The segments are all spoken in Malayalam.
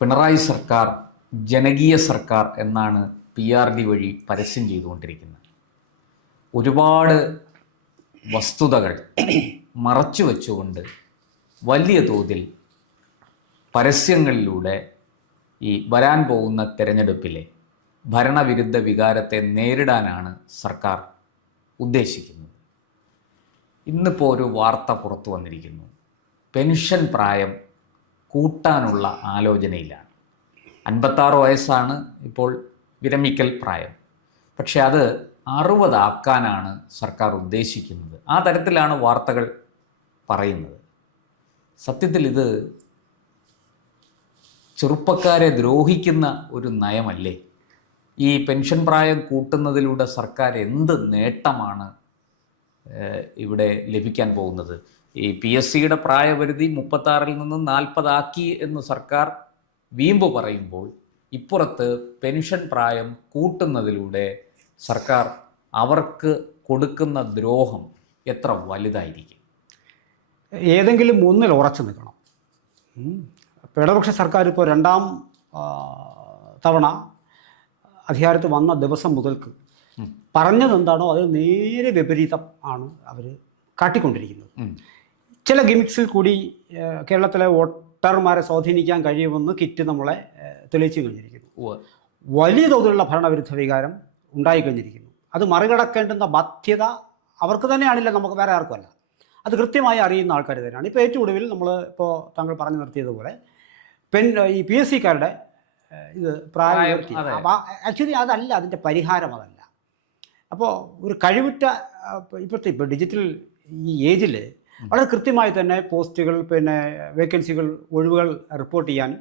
പിണറായി സർക്കാർ ജനകീയ സർക്കാർ എന്നാണ് PRD വഴി പരസ്യം ചെയ്തുകൊണ്ടിരിക്കുന്നത്. ഒരുപാട് വസ്തുതകൾ മറച്ചു വെച്ചുകൊണ്ട് വലിയ തോതിൽ പരസ്യങ്ങളിലൂടെ ഈ വരാൻ പോകുന്ന തെരഞ്ഞെടുപ്പിലെ ഭരണവിരുദ്ധ വികാരത്തെ നേരിടാനാണ് സർക്കാർ ഉദ്ദേശിക്കുന്നത്. ഇന്നിപ്പോൾ ഒരു വാർത്ത പുറത്തു വന്നിരിക്കുന്നു. പെൻഷൻ പ്രായം കൂട്ടാനുള്ള ആലോചനയിലാണ്. 56 വയസ്സാണ് ഇപ്പോൾ വിരമിക്കൽ പ്രായം. പക്ഷെ അത് 60 ആക്കാനാണ് സർക്കാർ ഉദ്ദേശിക്കുന്നത്. ആ തരത്തിലാണ് വാർത്തകൾ പറയുന്നത്. സത്യത്തിൽ ഇത് ചെറുപ്പക്കാരെ ദ്രോഹിക്കുന്ന ഒരു നയമല്ലേ? ഈ പെൻഷൻ പ്രായം കൂട്ടുന്നതിലൂടെ സർക്കാർ എന്ത് നേട്ടമാണ് ഇവിടെ ലഭിക്കാൻ പോകുന്നത്? ഈ PSCയുടെ പ്രായപരിധി 36-ൽ നിന്ന് 40 ആക്കി എന്ന് സർക്കാർ വീമ്പ് പറയുമ്പോൾ ഇപ്പുറത്ത് പെൻഷൻ പ്രായം കൂട്ടുന്നതിലൂടെ സർക്കാർ അവർക്ക് കൊടുക്കുന്ന ദ്രോഹം എത്ര വലുതായിരിക്കും? ഏതെങ്കിലും ഒന്നിൽ ഉറച്ചു നിൽക്കണം. ഇടതുപക്ഷ സർക്കാർ ഇപ്പോൾ രണ്ടാം തവണ അധികാരത്തിൽ വന്ന ദിവസം മുതൽക്ക് പറഞ്ഞതെന്താണോ അത് നേരെ വിപരീതം ആണ് അവർ കാട്ടിക്കൊണ്ടിരിക്കുന്നത്. ചില ഗിമിക്സിൽ കൂടി കേരളത്തിലെ വോട്ടർമാരെ സ്വാധീനിക്കാൻ കഴിയുമെന്ന് കിറ്റ് നമ്മളെ തെളിയിച്ചു കഴിഞ്ഞിരിക്കുന്നു. വലിയ തോതിലുള്ള ഭരണവിരുദ്ധ വികാരം ഉണ്ടായിക്കഴിഞ്ഞിരിക്കുന്നു. അത് മറികടക്കേണ്ടുന്ന ബാധ്യത അവർക്ക് തന്നെയാണില്ല, നമുക്ക് വേറെ ആർക്കുമല്ല. അത് കൃത്യമായി അറിയുന്ന ആൾക്കാർ തന്നെയാണ്. ഇപ്പോൾ ഏറ്റവും ഒടുവിൽ നമ്മൾ ഇപ്പോൾ താങ്കൾ പറഞ്ഞു നിർത്തിയതുപോലെ ഈ PSCക്കാരുടെ ഇത് പ്രായം ആക്ച്വലി അതല്ല അതിൻ്റെ പരിഹാരം, അതല്ല. അപ്പോൾ ഒരു കഴിവുറ്റ ഇപ്പോഴത്തെ ഇപ്പോൾ ഡിജിറ്റൽ ഈ ഏജിൽ വളരെ കൃത്യമായി തന്നെ പോസ്റ്റുകൾ, വേക്കൻസികൾ, ഒഴിവുകൾ റിപ്പോർട്ട് ചെയ്യാനും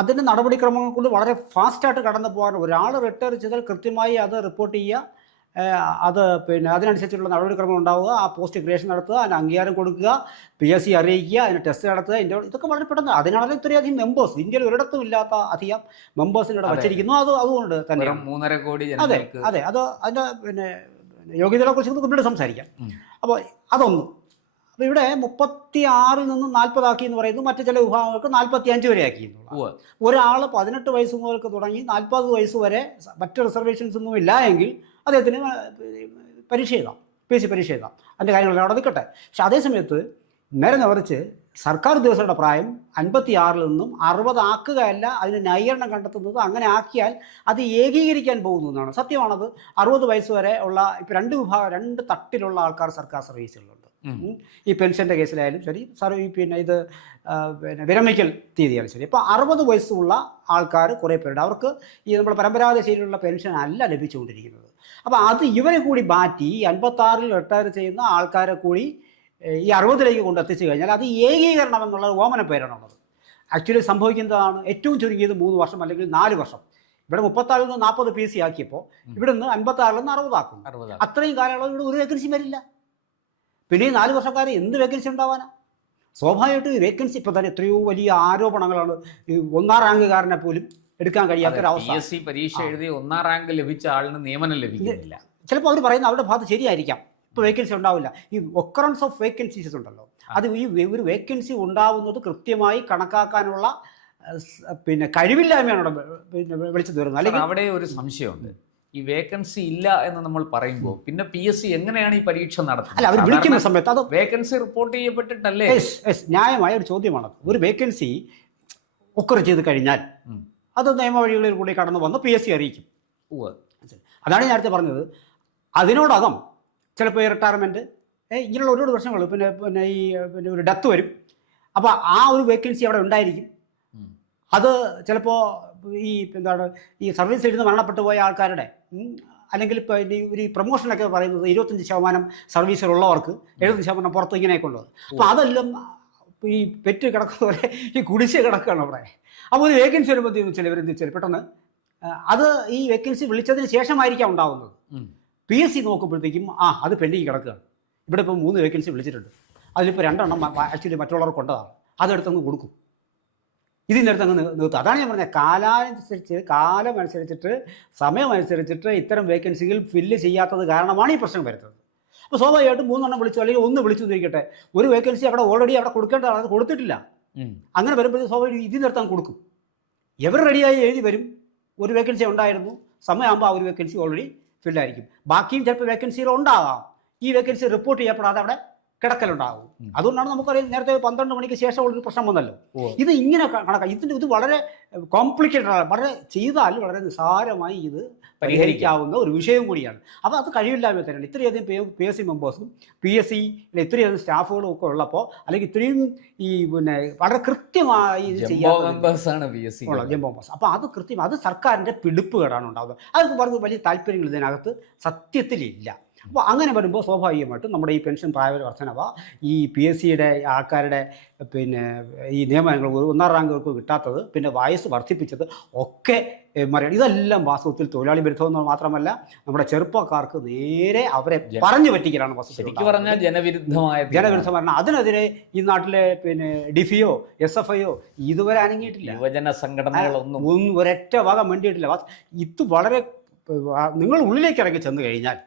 അതിൻ്റെ നടപടിക്രമങ്ങൾ കൊണ്ട് വളരെ ഫാസ്റ്റായിട്ട് കടന്നു പോകാൻ ഒരാൾ റിട്ടയർ ചെയ്താൽ കൃത്യമായി അത് റിപ്പോർട്ട് ചെയ്യുക, അത് അതിനനുസരിച്ചുള്ള നടപടിക്രമങ്ങൾ ഉണ്ടാവുക, ആ പോസ്റ്റ് ക്രിയേഷൻ നടത്തുക, അതിന് അംഗീകാരം കൊടുക്കുക, PSC അറിയിക്കുക, അതിന് ടെസ്റ്റ് നടത്തുക, ഇതൊക്കെ വളരെ പെട്ടെന്ന്. അതിനാണല്ലോ ഇത്രയധികം മെമ്പേഴ്സ്, ഇന്ത്യയിൽ ഒരിടത്തും ഇല്ലാത്ത അധികം മെമ്പേഴ്സിന് ഇവിടെ വച്ചിരിക്കുന്നു. അതുകൊണ്ട് തന്നെ 3.5 കോടി. അതെ, അത് അതിൻ്റെ യോഗ്യതകളെ കുറിച്ച് പിന്നീട് സംസാരിക്കാം. അപ്പോൾ അതൊന്നും. അപ്പോൾ ഇവിടെ 36-ൽ നിന്ന് 40 ആക്കി എന്ന് പറയുന്നു. മറ്റു ചില വിഭാഗങ്ങൾക്ക് 45 വരെ ആക്കി എന്നുള്ള. ഒരാൾ 18 വയസ്സ് മുതൽക്ക് തുടങ്ങി 40 വയസ്സ് വരെ മറ്റ് റിസർവേഷൻസ് ഒന്നും ഇല്ല എങ്കിൽ അദ്ദേഹത്തിന് പരീക്ഷ എഴുതാം, PSC പരീക്ഷ എഴുതാം. അതിൻ്റെ കാര്യങ്ങളെല്ലാം അവിടെ നിൽക്കട്ടെ. പക്ഷെ അതേസമയത്ത് നേരെ നിറച്ച് സർക്കാർ ഉദ്യോഗസ്ഥരുടെ പ്രായം 56-ൽ നിന്നും 60 ആക്കുകയല്ല, അതിന് ന്യായീകരണം കണ്ടെത്തുന്നത് അങ്ങനെ ആക്കിയാൽ അത് ഏകീകരിക്കാൻ പോകുന്നു എന്നാണ്. സത്യമാണത്. 60 വയസ്സ് വരെ ഉള്ള ഇപ്പോൾ രണ്ട് തട്ടിലുള്ള ആൾക്കാർ സർക്കാർ സർവീസുകളുണ്ട്. ഈ പെൻഷൻ്റെ കേസിലായാലും ശരി, ഇത് വിരമിക്കൽ തീയതിയാലും ശരി. ഇപ്പോൾ 60 വയസ്സുള്ള ആൾക്കാർ കുറേ പേരുണ്ട്. അവർക്ക് ഈ നമ്മുടെ പരമ്പരാഗത ശൈലിയിലുള്ള പെൻഷൻ അല്ല ലഭിച്ചുകൊണ്ടിരിക്കുന്നത്. അപ്പോൾ അത് ഇവരെ കൂടി മാറ്റി 56-ൽ റിട്ടയർ ചെയ്യുന്ന ആൾക്കാരെ കൂടി ഈ 60-ലേക്ക് കൊണ്ടെത്തിച്ചു കഴിഞ്ഞാൽ അത് ഏകീകരണം എന്നുള്ള ഓമന പേരാണുള്ളത്. ആക്ച്വലി സംഭവിക്കുന്നതാണ് ഏറ്റവും ചുരുങ്ങിയത് 3 വർഷം അല്ലെങ്കിൽ 4 വർഷം. ഇവിടെ 36-ൽ നിന്ന് 40 PSC ആക്കിയപ്പോൾ ഇവിടെ നിന്ന് 56-ൽ നിന്ന് 60 ആക്കും. അത്രയും കാലയളവ് ഇവിടെ ഒരു വേക്കൻസി വരില്ല. പിന്നെ ഈ 4 വർഷക്കാരെ എന്ത് വേക്കൻസി ഉണ്ടാവാനാ? സ്വാഭാവികമായിട്ടും ഈ വേക്കൻസി ഇപ്പോൾ തന്നെ എത്രയോ വലിയ ആരോപണങ്ങളാണ്. ഈ 1ാം റാങ്കുകാരനെ പോലും എടുക്കാൻ കഴിയാത്തൊരവസ്ഥ. PSC പരീക്ഷ എഴുതി 1ാം റാങ്ക് ലഭിച്ച ആളിന് നിയമനം ലഭിക്കുന്നില്ല. ചിലപ്പോൾ അവർ പറയുന്ന അവരുടെ ഭാഗത്ത് ശരിയായിരിക്കാം, ഇപ്പോൾ വേക്കൻസി ഉണ്ടാവില്ല. ഈ ഒക്കറൻസ് ഓഫ് വേക്കൻസീസ് ഉണ്ടല്ലോ, അത് ഈ ഒരു വേക്കൻസി ഉണ്ടാവുന്നത് കൃത്യമായി കണക്കാക്കാനുള്ള കഴിവില്ലായ്മയാണ് അവിടെ വിളിച്ചു തീർന്നത്. അല്ലെങ്കിൽ അവിടെ ഒരു സംശയമുണ്ട്. ഈ വേക്കൻസി ഇല്ല എന്ന് നമ്മൾ പറയുമ്പോൾ പിന്നെ PSC എങ്ങനെയാണ് ഈ പരീക്ഷ നടത്തുന്നത്? അല്ല, അവർ വിളിക്കുന്ന സമയത്ത് അത് വേക്കൻസി റിപ്പോർട്ട് ചെയ്യപ്പെട്ടിട്ടല്ലേ? ന്യായമായ ഒരു ചോദ്യമാണ്. ഒരു വേക്കൻസി ഒക്കർ ചെയ്ത് കഴിഞ്ഞാൽ അത് നിയമവഴികളിൽ കൂടി കടന്നു വന്ന് PSC അറിയിക്കും. അതാണ് ഞാൻ നേരത്തെ പറഞ്ഞത്. അതിനോടകം ചിലപ്പോൾ ഈ റിട്ടയർമെൻറ്റ് ഇങ്ങനെയുള്ള ഒരുപാട് പ്രശ്നങ്ങൾ, ഈ ഒരു ഡെത്ത് വരും. അപ്പോൾ ആ ഒരു വേക്കൻസി അവിടെ ഉണ്ടായിരിക്കും. അത് ചിലപ്പോൾ ഈ സർവീസിൽ ഇരുന്ന് മരണപ്പെട്ടു പോയ ആൾക്കാരുടെ, അല്ലെങ്കിൽ ഇപ്പോൾ ഒരു പ്രൊമോഷനൊക്കെ പറയുന്നത് 25% സർവീസിലുള്ളവർക്ക് 70% പുറത്ത് ഇങ്ങനെയൊക്കെ ഉള്ളത്. അപ്പോൾ അതെല്ലാം ഈ പെറ്റ് കിടക്കുന്ന പോലെ ഈ കുടിശ്ശിക കിടക്കുകയാണ് അവിടെ. അപ്പോൾ ഒരു വേക്കൻസി വരുമ്പോൾ ഇവരെന്ത് വെച്ചാൽ പെട്ടെന്ന് അത് ഈ വേക്കൻസി വിളിച്ചതിന് ശേഷമായിരിക്കാം ഉണ്ടാവുന്നത്. PSC നോക്കുമ്പോഴത്തേക്കും അത് പെൻഡിങ് കിടക്കുകയാണ്. ഇവിടെ ഇപ്പോൾ 3 വേക്കൻസി വിളിച്ചിട്ടുണ്ട്, അതിലിപ്പോൾ 2 എണ്ണം ആക്ച്വലി മറ്റുള്ളവർക്ക് കൊണ്ടതാണ്. അതെടുത്തങ്ങ് കൊടുക്കും, ഇതിനടുത്ത് അങ്ങ് നിർത്തും. അതാണ് ഞാൻ പറഞ്ഞത്, കാലമനുസരിച്ചിട്ട് സമയമനുസരിച്ചിട്ട് ഇത്തരം വേക്കൻസികൾ ഫില്ല് ചെയ്യാത്തത് കാരണമാണ് ഈ പ്രശ്നം വരുന്നത്. അപ്പോൾ സ്വാഭാവികമായിട്ടും 3 എണ്ണം വിളിച്ചു അല്ലെങ്കിൽ 1 വിളിച്ചു എന്നിരിക്കട്ടെ, ഒരു വേക്കൻസി അവിടെ ഓൾറെഡി അവിടെ കൊടുക്കേണ്ടതാണ്, അത് കൊടുത്തിട്ടില്ല. അങ്ങനെ വരുമ്പോൾ സ്വാഭാവികം ഇതിനടുത്ത് അങ്ങ് കൊടുക്കും. എവർ റെഡിയായി എഴുതി വരും, ഒരു വേക്കൻസി ഉണ്ടായിരുന്നു, സമയമാകുമ്പോൾ ആ ഒരു വേക്കൻസി ഓൾറെഡി ഫില്ലായിരിക്കും. ബാക്കിയും ചിലപ്പോൾ വേക്കൻസികൾ ഉണ്ടാകാം, ഈ വേക്കൻസി റിപ്പോർട്ട് ചെയ്യപ്പെടാതെ അവിടെ കിടക്കലുണ്ടാകും. അതുകൊണ്ടാണ് നമുക്കറിയാം നേരത്തെ 12 മണിക്ക് ശേഷമുള്ളൊരു പ്രശ്നം വന്നല്ലോ. ഇത് ഇങ്ങനെ കണക്കാണ്. ഇത് വളരെ കോംപ്ലിക്കേറ്റഡ് ആണ്. വളരെ ചെയ്താൽ വളരെ നിസ്സാരമായി ഇത് പരിഹരിക്കാവുന്ന ഒരു വിഷയം കൂടിയാണ്. അപ്പോൾ അത് കഴിവില്ലായ്മ തന്നെയാണ്. ഇത്രയധികം PSC മെമ്പേഴ്സും PSC ഇത്രയധികം സ്റ്റാഫുകളും ഒക്കെ ഉള്ളപ്പോൾ, അല്ലെങ്കിൽ ഇത്രയും ഈ വളരെ കൃത്യമായി ഇത് ചെയ്യാൻ മെമ്പേഴ്സ്. അപ്പോൾ അത് കൃത്യം, അത് സർക്കാരിൻ്റെ പിടിപ്പുകേടാണ് ഉണ്ടാകുന്നത്. അത് വലിയ താല്പര്യങ്ങൾ ഇതിനകത്ത് സത്യത്തിലില്ല. അപ്പോൾ അങ്ങനെ വരുമ്പോൾ സ്വാഭാവികമായിട്ടും നമ്മുടെ ഈ പെൻഷൻ പ്രായവർദ്ധനവ, ഈ PSCയുടെ ആൾക്കാരുടെ ഈ നിയമനങ്ങൾ 1ാം റാങ്കുകൾക്ക് കിട്ടാത്തത്, പിന്നെ വയസ്സ് വർദ്ധിപ്പിച്ചത് ഒക്കെ മറിയാണ്. ഇതെല്ലാം വാസ്തവത്തിൽ തൊഴിലാളി വിരുദ്ധമെന്ന് മാത്രമല്ല, നമ്മുടെ ചെറുപ്പക്കാർക്ക് നേരെ അവരെ പറഞ്ഞു പറ്റിക്കലാണ് ശരിക്കും പറഞ്ഞാൽ ജനവിരുദ്ധമാണ്. അതിനെതിരെ ഈ നാട്ടിലെ ഡിഫിയോ SFIയോ ഇതുവരെ അനങ്ങിയിട്ടില്ല. യുവജന സംഘടനകളൊന്നും ഒരൊറ്റ ഭാഗം വേണ്ടിയിട്ടില്ല. ഇത് വളരെ നിങ്ങൾ ഉള്ളിലേക്ക് ഇറങ്ങി ചെന്ന് കഴിഞ്ഞാൽ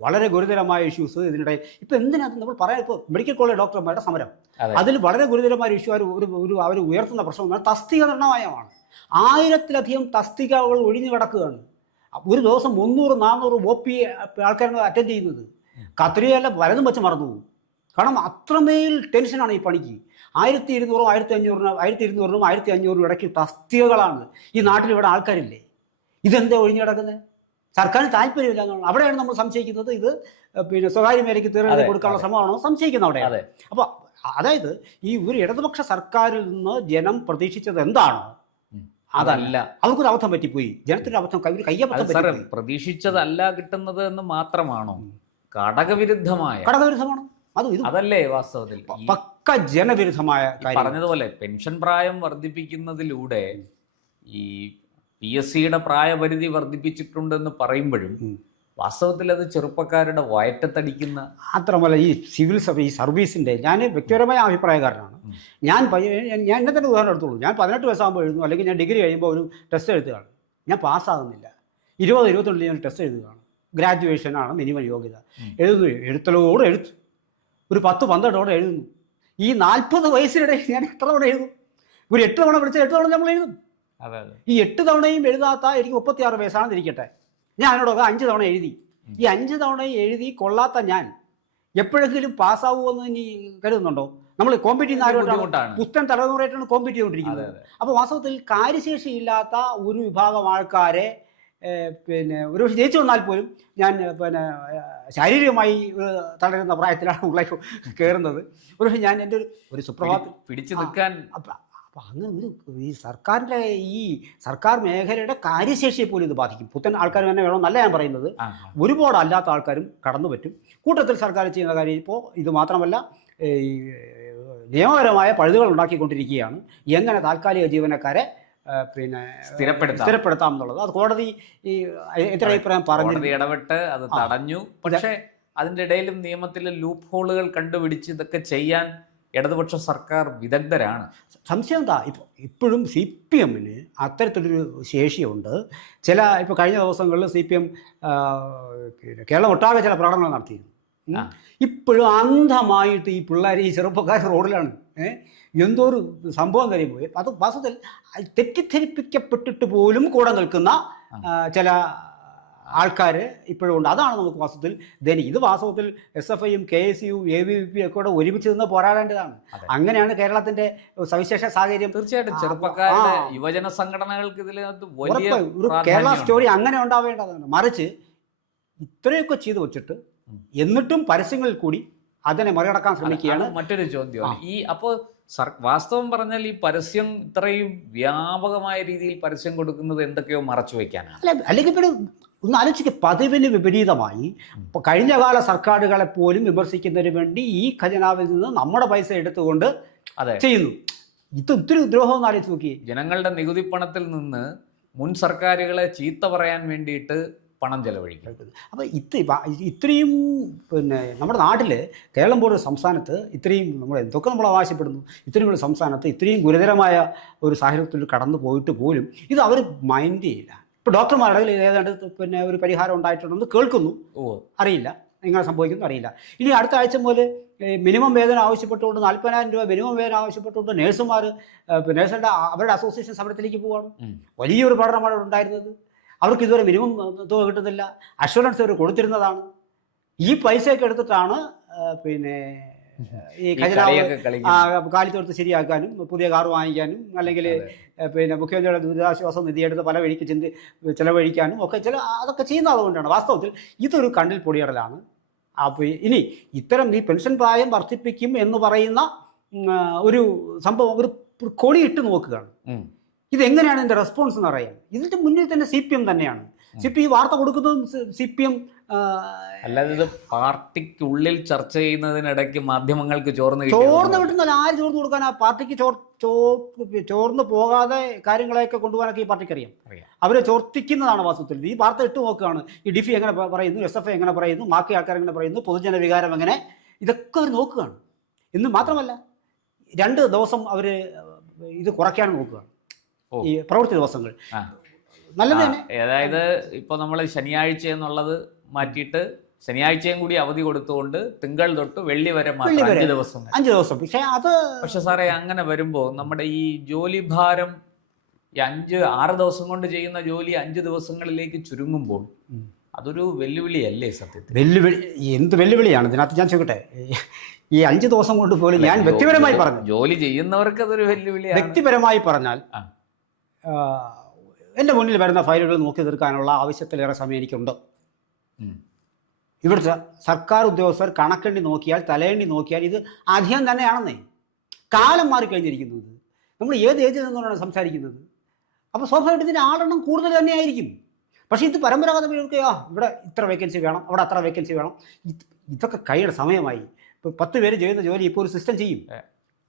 വളരെ ഗുരുതരമായ ഇഷ്യൂസ് ഇതിനിടെ ഇപ്പം എന്തിനകത്ത് നമ്മൾ പറയാം. ഇപ്പോൾ മെഡിക്കൽ കോളേജ് ഡോക്ടർമാരുടെ സമരം, അതിൽ വളരെ ഗുരുതരമായ ഇഷ്യൂ അവർ ഉയർത്തുന്ന പ്രശ്നം തസ്തിക നിർണ്ണയമാണ്. 1000-ലധികം തസ്തികകൾ ഒഴിഞ്ഞു കിടക്കുകയാണ്. ഒരു ദിവസം 300-400 OP ആൾക്കാരാണ് അറ്റൻഡ് ചെയ്യുന്നത്. കത്രികയെല്ലാം വലതും വെച്ച് മറന്നു പോകും. കാരണം അത്രമേൽ ടെൻഷനാണ് ഈ പണിക്ക്. 1200-നും 1500-നും 1500-നും ഇടയ്ക്ക് തസ്തികകളാണ്. ഈ നാട്ടിൽ ഇവിടെ ആൾക്കാരില്ലേ? ഇതെന്താ ഒഴിഞ്ഞു കിടക്കുന്നത്? സർക്കാരിന് താല്പര്യമില്ല എന്നാണ്. അവിടെയാണ് നമ്മൾ സംശയിക്കുന്നത്. ഇത് സ്വകാര്യ മേഖലയ്ക്ക് തീർച്ചയായും കൊടുക്കാനുള്ള ശ്രമമാണോ സംശയിക്കുന്നത് അവിടെയാണ്. അപ്പോൾ അതായത് ഈ ഒരു ഇടതുപക്ഷ സർക്കാരിൽ നിന്ന് ജനം പ്രതീക്ഷിച്ചത് എന്താണോ അതല്ല. അവർക്കൊരു അബദ്ധം പറ്റിപ്പോയി. ജനത്തിന്റെ അബദ്ധം കയ്യബദ്ധം. പ്രതീക്ഷിച്ചതല്ല കിട്ടുന്നത് എന്ന് മാത്രമാണോ? ഘടകവിരുദ്ധമാണ്. അതല്ലേ വാസ്തവത്തിൽ പക്ക ജനവിരുദ്ധമായ പറഞ്ഞതുപോലെ പെൻഷൻ പ്രായം വർദ്ധിപ്പിക്കുന്നതിലൂടെ ഈ PSCയുടെ പ്രായപരിധി വർദ്ധിപ്പിച്ചിട്ടുണ്ടെന്ന് പറയുമ്പോഴും വാസ്തവത്തിൽ അത് ചെറുപ്പക്കാരുടെ വയറ്റത്തടിക്കുന്ന. മാത്രമല്ല ഈ സിവിൽ സർവീസിൻ്റെ ഞാൻ വ്യക്തിപരമായ അഭിപ്രായക്കാരനാണ്. ഞാൻ എന്നെ തന്നെ ഉദാഹരണം എടുത്തോളൂ. ഞാൻ 18 വയസ്സാകുമ്പോൾ എഴുതുന്നു, അല്ലെങ്കിൽ ഞാൻ ഡിഗ്രി കഴിയുമ്പോൾ ഒരു ടെസ്റ്റ് എഴുതുകയാണ്, ഞാൻ പാസ്സാകുന്നില്ല. 20-21 ഞാൻ ടെസ്റ്റ് എഴുതുകയാണ്. ഗ്രാജുവേഷനാണ് മിനിമം യോഗ്യത. എഴുത്തലോട് എഴുത്ത് ഒരു 10-12 എഴുതുന്നു. ഈ 40 വയസ്സിനിടയിൽ ഞാൻ എത്ര തവണ എഴുതും? ഒരു 8 തവണ വിളിച്ചാൽ 8 തവണ നമ്മൾ എഴുതും. ഈ 8 തവണയും എഴുതാത്ത എനിക്ക് 36 വയസ്സാണെന്ന് ഇരിക്കട്ടെ, ഞാൻ എന്നോടൊക്കെ 5 തവണ എഴുതി. ഈ 5 തവണയും എഴുതി കൊള്ളാത്ത ഞാൻ എപ്പോഴെങ്കിലും പാസ്സാവുമെന്ന് ഇനി കരുതുന്നുണ്ടോ? നമ്മൾ കോമ്പീറ്റ് ചെയ്യുന്ന പുത്തൻ തലമുറയായിട്ടാണ് കോമ്പീറ്റ് ചെയ്തുകൊണ്ടിരിക്കുന്നത്. അപ്പോൾ വാസ്തവത്തിൽ കാര്യശേഷി ഇല്ലാത്ത ഒരു വിഭാഗം ആൾക്കാരെ ഒരുപക്ഷെ ജയിച്ചു വന്നാൽ പോലും ഞാൻ ശാരീരികമായി തളരുന്ന പ്രായത്തിലാണ് ഉള്ളിലേക്ക് കയറുന്നത്. ഒരുപക്ഷെ ഞാൻ എൻ്റെ ഒരു സുപ്രഭാതത്തിൽ പിടിച്ചു നിൽക്കാൻ. അപ്പോൾ അങ്ങനെ ഈ സർക്കാരിൻ്റെ ഈ സർക്കാർ മേഖലയുടെ കാര്യശേഷിയെ പോലും ഇത് ബാധിക്കും. പുത്തൻ ആൾക്കാർ തന്നെ വേണമെന്നല്ല ഞാൻ പറയുന്നത്, ഒരുപാട് അല്ലാത്ത ആൾക്കാരും കടന്നു പറ്റും. കൂട്ടത്തിൽ സർക്കാർ ചെയ്യുന്ന കാര്യം ഇപ്പോൾ ഇത് മാത്രമല്ല, ഈ നിയമപരമായ പഴുതുകൾ ഉണ്ടാക്കിക്കൊണ്ടിരിക്കുകയാണ്. എങ്ങനെ താൽക്കാലിക ജീവനക്കാരെ സ്ഥിരപ്പെടുത്താം എന്നുള്ളത്. അത് കോടതി എത്ര അഭിപ്രായം പറഞ്ഞു, ഇടപെട്ട് അത് തടഞ്ഞു. പക്ഷേ അതിൻ്റെ ഇടയിലും നിയമത്തിലെ ലൂപ്പ് ഹോളുകൾ കണ്ടുപിടിച്ച് ഇതൊക്കെ ചെയ്യാൻ ഇടതുപക്ഷ സർക്കാർ വിദഗ്ധരാണ്. സംശയം എന്താ, ഇപ്പോഴും CPMന് അത്തരത്തിലൊരു ശേഷിയുണ്ട്. ഇപ്പോൾ കഴിഞ്ഞ ദിവസങ്ങളിൽ CPM കേരളം ഒട്ടാകെ ചില പ്രകടനങ്ങൾ നടത്തിയിരുന്നു. ഇപ്പോഴും അന്ധമായിട്ട് ഈ പിള്ളേർ, ഈ ചെറുപ്പക്കാർ റോഡിലാണ്. എന്തോ ഒരു സംഭവം കഴിയുമ്പോൾ അത് വാസ്തവത്തിൽ തെറ്റിദ്ധരിപ്പിക്കപ്പെട്ടിട്ട് പോലും കൂടെ നിൽക്കുന്ന ചില ആൾക്കാർ ഇപ്പോഴും ഉണ്ട്. അതാണ് നമുക്ക് വാസ്തവത്തിൽ ഇത് വാസ്തവത്തിൽ SFIയും KSUവും ABVP ഒക്കെ കൂടെ ഒരുമിച്ച് നിന്ന് പോരാടേണ്ടതാണ്. അങ്ങനെയാണ് കേരളത്തിന്റെ സവിശേഷ സാഹചര്യം. തീർച്ചയായിട്ടും ചെറുപ്പക്കാരുടെ യുവജന സംഘടനകൾക്ക് ഇതിനകത്ത് വലിയ ഒരു കേരള സ്റ്റോറി അങ്ങനെ ഉണ്ടാവേണ്ടതാണ്. മറിച്ച് ഇത്രയൊക്കെ ചെയ്തു വെച്ചിട്ട് എന്നിട്ടും പരസ്യങ്ങളിൽ കൂടി അതിനെ മറികടക്കാൻ ശ്രമിക്കുകയാണ്. മറ്റൊരു ചോദ്യം, ഈ അപ്പോൾ വാസ്തവം പറഞ്ഞാൽ ഈ പരസ്യം ഇത്രയും വ്യാപകമായ രീതിയിൽ പരസ്യം കൊടുക്കുന്നത് എന്തൊക്കെയോ മറച്ചു വയ്ക്കാനാണ്. അല്ലെങ്കിൽ പിന്നെ ഒന്ന് ആലോചിക്കുക, പതിവിന് വിപരീതമായി കഴിഞ്ഞ കാല സർക്കാരുകളെ പോലും വിമർശിക്കുന്നതിന് വേണ്ടി ഈ ഖജനാവിൽ നിന്ന് നമ്മുടെ പൈസ എടുത്തുകൊണ്ട് ചെയ്യുന്നു. ഇത് ഒത്തിരി ദ്രോഹം എന്ന് ആലോചിച്ച് നോക്കി. ജനങ്ങളുടെ നികുതി പണത്തിൽ നിന്ന് മുൻ സർക്കാരുകളെ ചീത്ത പറയാൻ വേണ്ടിയിട്ട് പണം ചെലവഴിക്കും. അപ്പോൾ ഇത്രയും നമ്മുടെ നാട്ടിൽ കേരളം പോലൊരു സംസ്ഥാനത്ത് ഇത്രയും എന്തൊക്കെ നമ്മൾ അവകാശപ്പെടുന്നു, ഇത്രയും ഒരു സംസ്ഥാനത്ത് ഇത്രയും ഗുരുതരമായ ഒരു സാഹചര്യത്തിൽ കടന്നു പോയിട്ട് പോലും ഇത് അവർ മൈൻഡ് ചെയ്യില്ല. ഇപ്പോൾ ഡോക്ടർമാരുടെ ഏതാണ്ട് ഒരു പരിഹാരം ഉണ്ടായിട്ടുണ്ടെന്ന് കേൾക്കുന്നു, അറിയില്ല. എങ്ങനെ സംഭവിക്കുമെന്ന് അറിയില്ല. ഇനി അടുത്ത ആഴ്ച മുതൽ മിനിമം വേതനം ആവശ്യപ്പെട്ടുകൊണ്ട് 40,000 രൂപ മിനിമം വേതനം ആവശ്യപ്പെട്ടുകൊണ്ട് നേഴ്സുമാർ നേഴ്സുകളുടെ അവരുടെ അസോസിയേഷൻ സമരത്തിലേക്ക് പോവുകയാണ്. വലിയൊരു പഠനമാണ് ഉണ്ടായിരുന്നത്. അവർക്ക് ഇതുവരെ മിനിമം തുക കിട്ടുന്നില്ല. അഷുറൻസ് അവർ കൊടുത്തിരുന്നതാണ്. ഈ പൈസയൊക്കെ എടുത്തിട്ടാണ് പിന്നെ ഈ ഖജനാവ് കാലിത്തൊടുത്ത് ശരിയാക്കാനും പുതിയ കാർ വാങ്ങിക്കാനും അല്ലെങ്കിൽ പിന്നെ മുഖ്യമന്ത്രിയുടെ ദുരിതാശ്വാസ നിധിയെടുത്ത് പല വഴിക്ക് ചിലവഴിക്കാനും ഒക്കെ അതൊക്കെ ചെയ്യുന്നത് കൊണ്ടാണ്. വാസ്തവത്തിൽ ഇതൊരു കണ്ണിൽ പൊടിയിടലാണ്. അപ്പോൾ ഇനി ഇത്തരം ഈ പെൻഷൻ പ്രായം വർദ്ധിപ്പിക്കും എന്ന് പറയുന്ന ഒരു സംഭവം ഒരു കൊടിയിട്ട് നോക്കുകയാണ്. ഇതെങ്ങനെയാണ് ഇതിൻ്റെ റെസ്പോൺസ് എന്ന് അറിയാം. ഇതിൻ്റെ മുന്നിൽ തന്നെ CPM തന്നെയാണ്. CPM വാർത്ത കൊടുക്കുന്നതും CPM അല്ലാതെ ഇത് പാർട്ടിക്കുള്ളിൽ ചർച്ച ചെയ്യുന്നതിനിടയ്ക്ക് മാധ്യമങ്ങൾക്ക് ചോർന്ന് കിട്ടുന്നില്ല. ആര് ചോർന്ന് കൊടുക്കാൻ? ആ പാർട്ടിക്ക് ചോർന്ന് പോകാതെ കാര്യങ്ങളെയൊക്കെ കൊണ്ടുപോകാനൊക്കെ ഈ പാർട്ടിക്ക് അറിയാം. അവരെ ചോർത്തിക്കുന്നതാണ് വാസ്തവത്തിൽ. ഈ വാർത്ത ഇട്ട് നോക്കുകയാണ്. ഈ DFI എങ്ങനെ പറയുന്നു, SFI എങ്ങനെ പറയുന്നു, ബാക്കി ആൾക്കാർ എങ്ങനെ പറയുന്നു, പൊതുജന വികാരം എങ്ങനെ, ഇതൊക്കെ അവർ നോക്കുകയാണ്. എന്ന് മാത്രമല്ല 2 ദിവസം അവർ ഇത് കുറയ്ക്കാനും നോക്കുകയാണ്. ഈ പ്രവൃത്തി ദിവസങ്ങൾ നല്ലത് തന്നെ. അതായത് ഇപ്പോൾ നമ്മൾ ശനിയാഴ്ച എന്നുള്ളത് മാറ്റിയിട്ട് ശനിയാഴ്ചയും കൂടി അവധി കൊടുത്തുകൊണ്ട് തിങ്കൾ തൊട്ട് വെള്ളി വരെ മാത്രം 5 ദിവസം. പക്ഷെ സാറേ അങ്ങനെ വരുമ്പോൾ നമ്മുടെ ഈ ജോലി ഭാരം 5-6 ദിവസം കൊണ്ട് ചെയ്യുന്ന ജോലി 5 ദിവസങ്ങളിലേക്ക് ചുരുങ്ങുമ്പോൾ അതൊരു വെല്ലുവിളിയല്ലേ സത്യത്തിൽ? എന്ത് വെല്ലുവിളിയാണ് ഇതിനകത്ത്? ഞാൻ ചോദിക്കട്ടെ, ഈ 5 ദിവസം കൊണ്ട് പോലും ഞാൻ വ്യക്തിപരമായി പറഞ്ഞു, ജോലി ചെയ്യുന്നവർക്ക് അതൊരു വെല്ലുവിളിയാണ്. വ്യക്തിപരമായി പറഞ്ഞാൽ എൻ്റെ മുന്നിൽ വരുന്ന ഫയലുകൾ നോക്കി തീർക്കാനുള്ള ആവശ്യത്തിലേറെ സമയം എനിക്കുണ്ട്. ഇവിടുത്തെ സർക്കാർ ഉദ്യോഗസ്ഥർ കണക്കെണ്ണി നോക്കിയാൽ, തലയെണ്ണി നോക്കിയാൽ ഇത് അധികം തന്നെയാണെന്നേ. കാലം മാറിക്കഴിഞ്ഞിരിക്കുന്നത്. നമ്മൾ ഏത് ഏജിൽ നിന്നുകൊണ്ടാണ് സംസാരിക്കുന്നത്? അപ്പോൾ സ്വാഭാവികമായിട്ട് ഇതിൻ്റെ ആളെണ്ണം കൂടുതൽ തന്നെയായിരിക്കും. പക്ഷേ ഇത് പരമ്പരാഗത ഇവിടെ ഇത്ര വേക്കൻസി വേണം, അവിടെ അത്ര വേക്കൻസി വേണം, ഇതൊക്കെ കഴിയുടെ സമയമായി. ഇപ്പോൾ 10 പേര് ചെയ്യുന്ന ജോലി ഇപ്പോൾ ഒരു സിസ്റ്റം ചെയ്യും.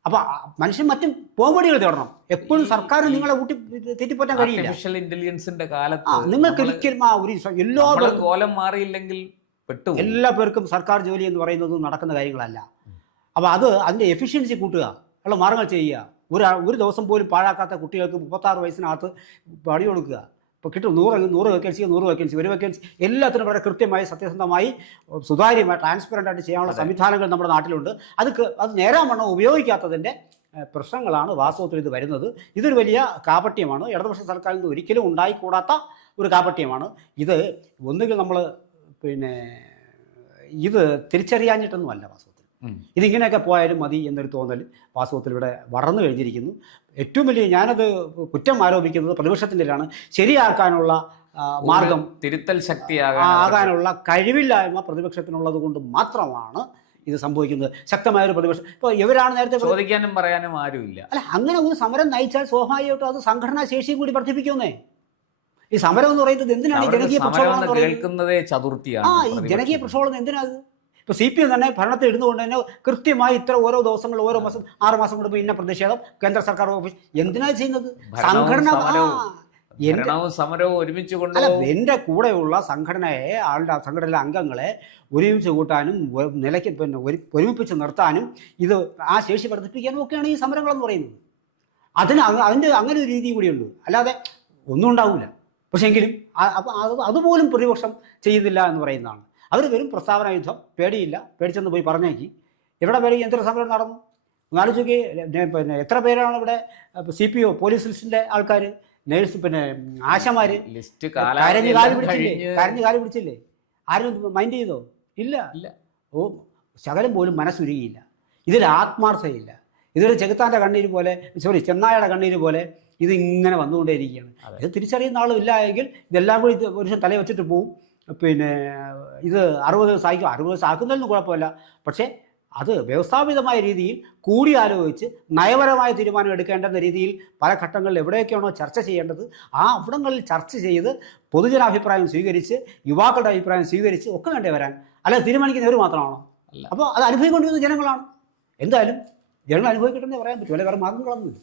അപ്പോൾ മനുഷ്യൻ മറ്റും പോംവടികൾ തേടണം. എപ്പോഴും സർക്കാർ നിങ്ങളെ തെറ്റിപ്പറ്റാൻ കഴിയില്ല. ആർട്ടിഫിഷ്യൽ ഇന്റലിജൻസിന്റെ കാലത്ത് നിങ്ങൾക്ക് ഒരിക്കലും എല്ലാവരും കോലം മാറിയില്ലെങ്കിൽ എല്ലാ പേർക്കും സർക്കാർ ജോലി എന്ന് പറയുന്നത് നടക്കുന്ന കാര്യങ്ങളല്ല. അപ്പോൾ അതിൻ്റെ എഫിഷ്യൻസി കൂട്ടുക, ഉള്ള മാർഗങ്ങൾ ചെയ്യുക. ഒരു ദിവസം പോലും പാഴാക്കാത്ത കുട്ടികൾക്ക് 36 വയസ്സിനകത്ത് പണി കൊടുക്കുക. ഇപ്പോൾ കിട്ടും 100 വേക്കൻസി, 100 വേക്കൻസി, 1 വേക്കൻസി, എല്ലാത്തിനും വളരെ കൃത്യമായി സത്യസന്ധമായി സുതാര്യമായി ട്രാൻസ്പെറൻ്റ് ചെയ്യാനുള്ള സംവിധാനങ്ങൾ നമ്മുടെ നാട്ടിലുണ്ട്. അത് നേരാവണ്ണം ഉപയോഗിക്കാത്തതിൻ്റെ പ്രശ്നങ്ങളാണ് വാസ്തവത്തിൽ ഇത് വരുന്നത്. ഇതൊരു വലിയ കാപട്യമാണ്. ഇടതുപക്ഷ സർക്കാരിൽ നിന്ന് ഒരിക്കലും ഉണ്ടായിക്കൂടാത്ത ഒരു കാപട്യമാണ് ഇത്. ഒന്നുകിൽ നമ്മൾ ഇത് തിരിച്ചറിയാഞ്ഞിട്ടൊന്നുമല്ല വാസ്തവത്തിൽ. ഇതിങ്ങനെയൊക്കെ പോയാലും മതി എന്നൊരു തോന്നൽ വാസ്തവത്തിൽ ഇവിടെ വളർന്നു കഴിഞ്ഞിരിക്കുന്നു. ഏറ്റവും വലിയ ഞാനത് കുറ്റം ആരോപിക്കുന്നത് പ്രതിപക്ഷത്തിൻ്റെലാണ്. ശരിയാക്കാനുള്ള മാർഗം, തിരുത്തൽ ശക്തി ആകാനുള്ള കഴിവില്ലായ്മ പ്രതിപക്ഷത്തിനുള്ളത് കൊണ്ട് മാത്രമാണ് ഇത് സംഭവിക്കുന്നത്. ശക്തമായൊരു പ്രതിപക്ഷം ഇപ്പോൾ ഇവരാണ് നേരത്തെ ചോദിക്കാനും പറയാനും ആരുമില്ല. അല്ല, അങ്ങനെ ഒരു സമരം നയിച്ചാൽ സ്വാഭാവികമായിട്ടും അത് സംഘടനാ ശേഷിയും കൂടി വർദ്ധിപ്പിക്കുന്നേ. ഈ സമരം എന്ന് പറയുന്നത് എന്തിനാണ്? ജനകീയ പ്രക്ഷോഭം കേൾക്കുന്നതേ ചതുർത്ഥിയാണ്. ഈ ജനകീയ പ്രക്ഷോഭം എന്തിനാണ്? ഇപ്പോൾ CPM തന്നെ ഭരണത്തിൽ ഇടുന്നുകൊണ്ട് തന്നെ കൃത്യമായി ഇത്ര ഓരോ ദിവസങ്ങൾ, ഓരോ മാസം, 6 മാസം കൂടുമ്പോൾ ഇന്ന പ്രതിഷേധം, കേന്ദ്ര സർക്കാർ ഓഫീസ്, എന്തിനാണ് ചെയ്യുന്നത്? സമരവും ഒരുമിച്ച് അല്ല, എൻ്റെ കൂടെയുള്ള സംഘടനയിലെ അംഗങ്ങളെ ഒരുമിച്ച് കൂട്ടാനും നിലയ്ക്ക് ഒരുമിപ്പിച്ച് നിർത്താനും ഇത് ആ ശേഷി വർദ്ധിപ്പിക്കാനും ഒക്കെയാണ് ഈ സമരങ്ങളെന്ന് പറയുന്നത്. അതിൻ്റെ അങ്ങനെ ഒരു രീതി കൂടിയുണ്ട്. അല്ലാതെ ഒന്നും ഉണ്ടാവില്ല. പക്ഷേ എങ്കിലും അതുപോലും പ്രതിപക്ഷം ചെയ്യുന്നില്ല എന്ന് പറയുന്നതാണ്. അവർ വരും പ്രസ്താവന യുദ്ധം, പേടിയില്ല, പേടിച്ചെന്ന് പോയി പറഞ്ഞേക്ക്. എവിടെ വരെ യന്ത്രസമരം നടന്നു ആലോചിക്ക്. എത്ര പേരാണ് ഇവിടെ CPO, പോലീസ് ലിസ്റ്റിൻ്റെ ആൾക്കാർ, നേഴ്സ്, ആശമാർ കരഞ്ഞ് കാല് പിടിച്ചില്ലേ? ആരും മൈൻഡ് ചെയ്തോ? ഇല്ല. ശകലം പോലും മനസ്സുരുകിയില്ല. ഇതിൽ ആത്മാർത്ഥതയില്ല. ഇതൊരു ചെകുത്താൻ്റെ കണ്ണീര് പോലെ, ചെന്നായയുടെ കണ്ണീര് പോലെ ഇതിങ്ങനെ വന്നുകൊണ്ടേയിരിക്കുകയാണ്. ഇത് തിരിച്ചറിയുന്ന ആളും ഇല്ല എങ്കിൽ ഇതെല്ലാം കൂടി ഒരു തല വെച്ചിട്ട് പോവും. ഇത് 60 ദിവസം ആയിരിക്കും. 60 ദിവസം ആക്കുന്നതിന് കുഴപ്പമില്ല. പക്ഷേ അത് വ്യവസ്ഥാപിതമായ രീതിയിൽ കൂടിയാലോചിച്ച് നയപരമായ തീരുമാനം എടുക്കേണ്ടെന്ന രീതിയിൽ പല ഘട്ടങ്ങളിൽ എവിടെയൊക്കെയാണോ ചർച്ച ചെയ്യേണ്ടത് അവിടങ്ങളിൽ ചർച്ച ചെയ്ത് പൊതുജനാഭിപ്രായം സ്വീകരിച്ച്, യുവാക്കളുടെ അഭിപ്രായം സ്വീകരിച്ച് ഒക്കെ വേണ്ടേ വരാൻ. അല്ലാതെ തീരുമാനിക്കുന്നവർ മാത്രമാണോ? അപ്പോൾ അത് അനുഭവിക്കൊണ്ടിരുന്ന ജനങ്ങളാണ്. എന്തായാലും ജനങ്ങൾ അനുഭവിക്കട്ടെന്നേ പറയാൻ പറ്റും. അല്ലെ വേറെ മാർഗങ്ങളൊന്നുമില്ല.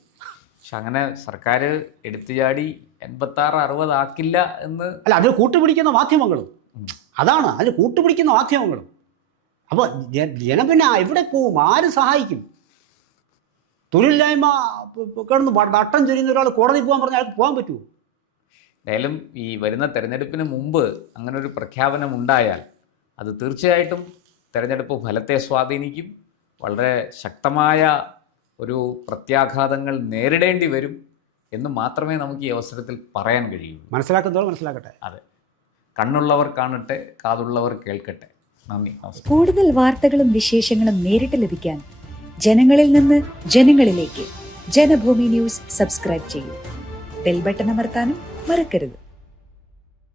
പക്ഷെ അങ്ങനെ സർക്കാർ എടുത്തുചാടി 86-60 ആക്കില്ല എന്ന് അല്ല, അതിന് കൂട്ടുപിടിക്കുന്ന മാധ്യമങ്ങളും അതാണ്. അതിന് കൂട്ടുപിടിക്കുന്ന മാധ്യമങ്ങളും. അപ്പോൾ ജനം പിന്നെ എവിടെ പോവും? ആര് സഹായിക്കും? തൊഴിലില്ലായ്മ കിടന്ന് നട്ടം ചൊരിയുന്ന ഒരാൾ കോടതി പോകാൻ പറഞ്ഞാൽ അയാൾക്ക് പോകാൻ പറ്റുമോ? എന്തായാലും ഈ വരുന്ന തെരഞ്ഞെടുപ്പിന് മുമ്പ് അങ്ങനെ ഒരു പ്രഖ്യാപനം ഉണ്ടായാൽ അത് തീർച്ചയായിട്ടും തെരഞ്ഞെടുപ്പ് ഫലത്തെ സ്വാധീനിക്കും. വളരെ ശക്തമായ ഒരു പ്രത്യാഘാതങ്ങൾ നേരിടേണ്ടി വരും എന്ന് മാത്രമേ നമുക്ക് ഈ അവസരത്തിൽ പറയാൻ കഴിയൂ. മനസ്സിലാക്കുന്നതോടെ മനസ്സിലാക്കട്ടെ. അതെ, കണ്ണുള്ളവർ കാണട്ടെ, കാതുള്ളവർ കേൾക്കട്ടെ. നന്ദി, നമസ്കാരം. കൂടുതൽ വാർത്തകളും വിശേഷങ്ങളും നേരിട്ട് ലഭിക്കാൻ ജനങ്ങളിൽ നിന്ന് ജനങ്ങളിലേക്ക് ജനഭൂമി ന്യൂസ് സബ്സ്ക്രൈബ് ചെയ്യൂ. ബെൽ ബട്ടൺ അമർത്താനും മറക്കരുത്.